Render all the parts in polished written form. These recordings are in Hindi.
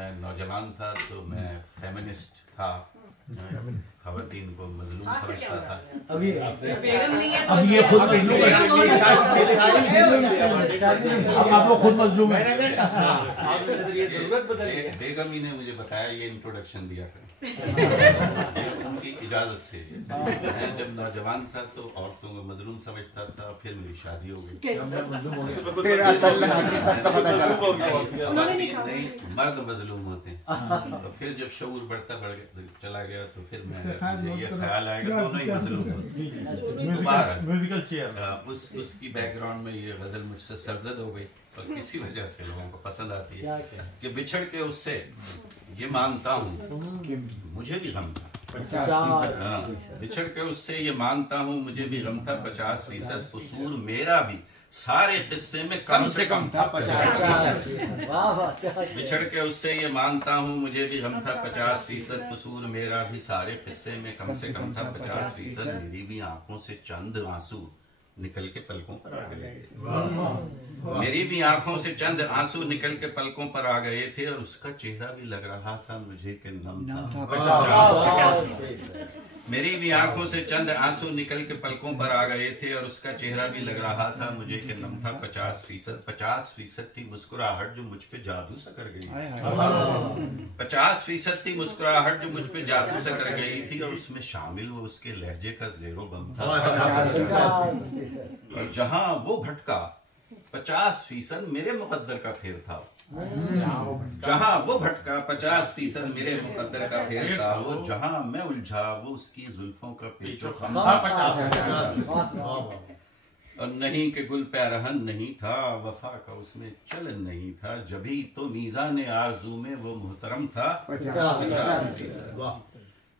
मैं नौजवान था तो मैं फेमिनिस्ट था, खवातीन को मजलूम समझता था। अभी बेगम नहीं है, अब ये खुद अब आप लोग खुद मजलूम है। बेगम ही ने मुझे बताया, ये इंट्रोडक्शन दिया था उनकी इजाजत से। मैं जब नौजवान था तो औरतों को मजलूम समझता था, फिर मेरी शादी हो गई। नहीं, मर्द मजलूम होते हैं। तो फिर जब शऊर बढ़ता चला गया तो फिर मैं ये ख्याल आएगा दोनों ही मजलूम होते। म्यूजिकल चेयर उसकी बैकग्राउंड में ये गजल मुझसे सरजद हो गई और किसी वजह से लोगों को पसंद आती है कि बिछड़ के उससे ये मानता हूँ मुझे भी गम था। बिछड़ के उससे ये मानता हूँ मुझे भी गम था, 50% कसूर मेरा भी सारे किस्से में कम से कम था 50%। बिछड़ के उससे ये मानता हूँ मुझे भी गम था, 50% कसूर मेरा भी सारे किस्से में कम से कम था 50%। मेरी भी आंखों से चंद आंसू निकल के पलकों पर आ गए थे। मेरी भी आंखों से चंद आंसू निकल के पलकों पर आ गए थे और उसका चेहरा भी लग रहा था मुझे कि नम था। मेरी भी आंखों से चंद आंसू निकल के पलकों पर आ गए थे और उसका चेहरा भी लग रहा था मुझे कि नम था। 50%, 50% थी मुस्कुराहट जो मुझ पे जादू सा कर गई। 50% थी मुस्कुराहट जो मुझ पे जादू सा कर गई थी और उसमें शामिल वो उसके लहजे का ज़ेरो बम था। और जहां वो भटका 50% मेरे मुकद्दर का फेर था। जहां वो भटका 50% मेरे मुकद्दर का फेर था। वो जहां मैं उलझा वो उसकी जुल्फों का पेचो खम था। और नहीं कि गुल पैरहन नहीं था, वफा का उसमें चलन नहीं था। जभी तो मीज़ान आरज़ू में वो मुहतरम था।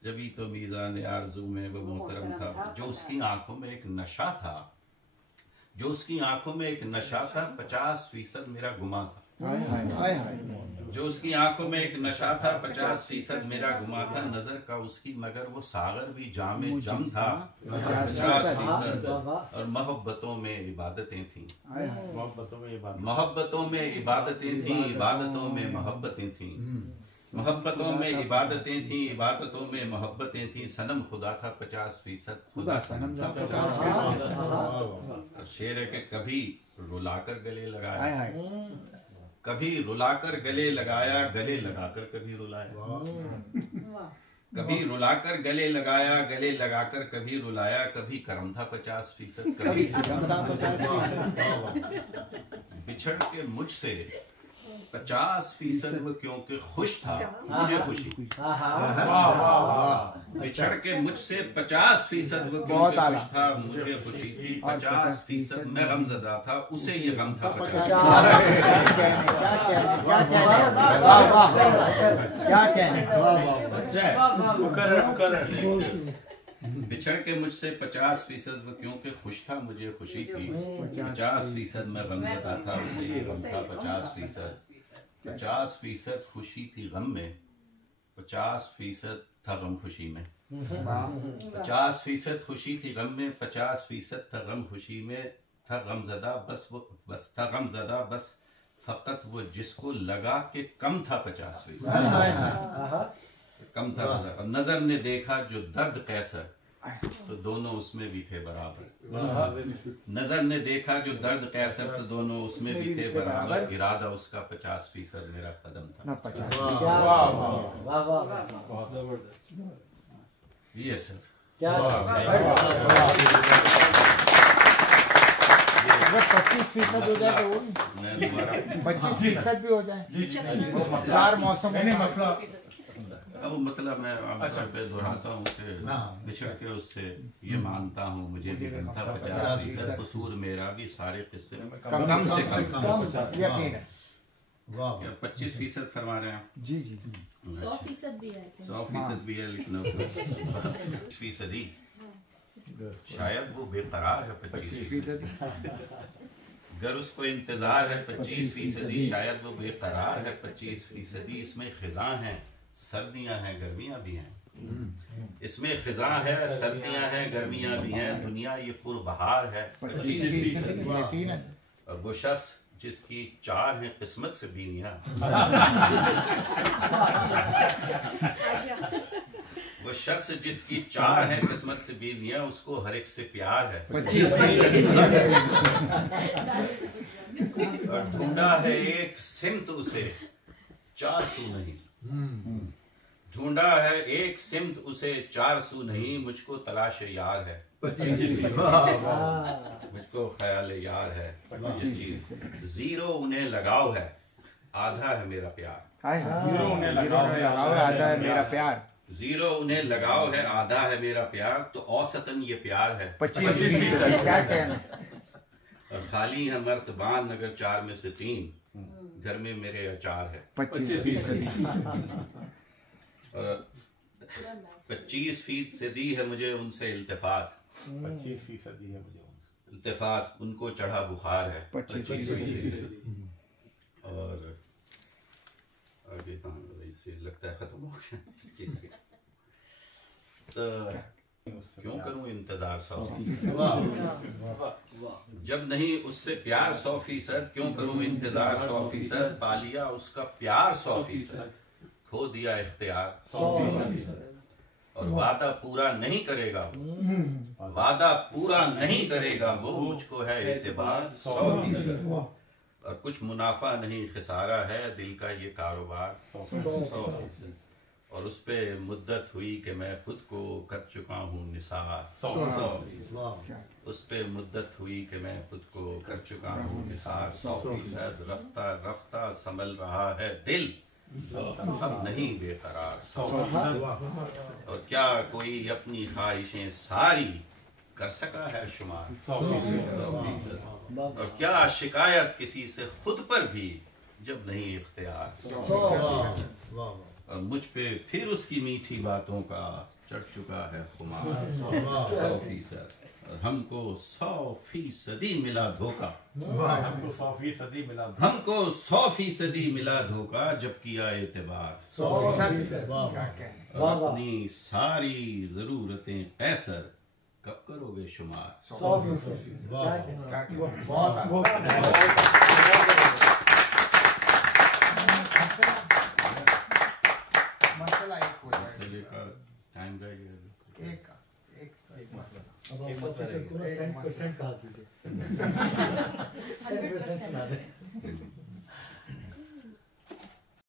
जभी तो मीज़ान आरज़ू में वो मुहतरम था। जो उसकी आंखों में एक नशा था, जो उसकी आंखों में एक नशा था, 50% मेरा गुमा था। जो उसकी आंखों में एक नशा था, 50% मेरा गुमा था। नजर का उसकी मगर वो सागर भी जामे जम था, 50%। और मोहब्बतों में इबादतें थीं, मोहब्बतों में इबादतें थीं, इबादतों में मोहब्बतें थीं, मोहब्बतों में इबादतें थीं, इबादतों में मोहब्बतें थीं। सनम खुदा था 50%, खुदा सनम था 50%। शेर है कि कभी रुलाकर गले लगाया, कभी रुलाकर गले लगाया, गले लगाकर कभी रुलाया, कभी रुलाकर गले लगाया, गले लगाकर कभी रुलाया। कभी करम था 50%, कभी बिछड़ के मुझसे 50% वो क्योंकि खुश था मुझे खुशी। बिछड़ के मुझसे 50% वो क्योंकि खुश था मुझे खुशी थी। 50% मैं गमज़दा था उसे ये गम था 50%। बिछड़ के मुझसे 50% वो क्योंकि खुश था मुझे खुशी थी। 50% मैं गमज़दा था उसे ये गम था 50%। 50% खुशी थी गम में, 50% था गम खुशी में। 50% खुशी थी गम में, 50% था गम खुशी में। था गमज़दा बस वो, बस था गमज़दा बस फकत वो जिसको लगा के कम था 50%, कम था। और नजर ने देखा जो दर्द कैसर, तो दोनों उसमें भी थे बराबर। नजर ने देखा जो दर्द कैसर, तो दोनों उसमें भी थे बराबर। इरादा उसका 50% मेरा कदम था। ये सर 25% हो जाए तो 25% भी हो जाए, चार मौसम मसला। अब मतलब मैं पे दोहराता हूँ कि बिछड़ के उससे ये मानता हूँ मुझे भी गम था 50%, कसूर मेरा भी सारे किस्से कम से कम। यकीन है 25% फरमा रहे हैं जी जी। 100% भी है, 100% भी है, लेकिन 25% ही शायद वो बेकरार है 25%। अगर उसको इंतजार है 25%, शायद वो बेकरार है 25%। इसमें खिज़ां है, सर्दियां हैं, गर्मियां भी हैं। इसमें खिज़ां है, सर्दियां हैं, गर्मियां भी हैं। दुनिया ये पुरबहार है 25%। और वो शख्स जिसकी 4 हैं किस्मत से बीनिया, वो शख्स जिसकी 4 हैं किस्मत से बीनिया, उसको हर एक से प्यार है। 25%। और ढूंढा है एक सिमत उसे 4 सू नहीं, ढूंढा है एक सिमत उसे 4 सू नहीं, मुझको तलाश यार है, मुझको ख्याल यार है। 0 उन्हें लगाव है, आधा है मेरा प्यार। 0 उन्हें लगाव है, आधा है मेरा प्यार। 0 उन्हें लगाव है, आधा है मेरा प्यार, तो औसतन ये प्यार है 25%। क्या कहना। और खाली है मर्तबान अगर 4 में से 3, घर में मेरे अचार है 25%। और 25% है मुझे उनसे इल्तिफात, 25% है मुझे उनसे इल्तिफात, उनको चढ़ा बुखार है 25%। और आगे कहाँ इससे लगता है खत्म हो गया 25%। तो क्यों करूं इंतजार 100%, जब नहीं उससे प्यार 100%, क्यों करूं इंतजार 100%, पा लिया उसका प्यार 100%, खो दिया इख्तियार 100%। और वादा पूरा नहीं करेगा वो, वादा पूरा नहीं करेगा वो, मुझको है एतबार 100%। और कुछ मुनाफा नहीं खिसारा है, दिल का ये कारोबार 100%। और उस पे मुद्दत हुई कि मैं खुद को कर चुका हूँ निसार 100%। उस पे मुद्दत हुई कि मैं खुद को कर चुका हूँ निसार 100%। रफ्ता रफ्ता संभल रहा है दिल, अब नहीं बेकरार 100%। और क्या कोई अपनी ख्वाहिशें सारी कर सका है शुमार 100%। और क्या शिकायत किसी से खुद पर भी जब नहीं इख्तियार 100%। और मुझ पे फिर उसकी मीठी बातों का चढ़ चुका है खुमार 100%। और हमको 100% मिला धोखा, हमको 100% मिला, हमको 100% मिला धोखा, जब किया एतबार 100%। और अपनी सारी जरूरतें कैसर कब करोगे शुमार 100%। मसला एक हो जाएगा, मसले का टाइम रह गया। एक अब आप 100% पूरा 100% कहा कीजिए 100% सुना दे।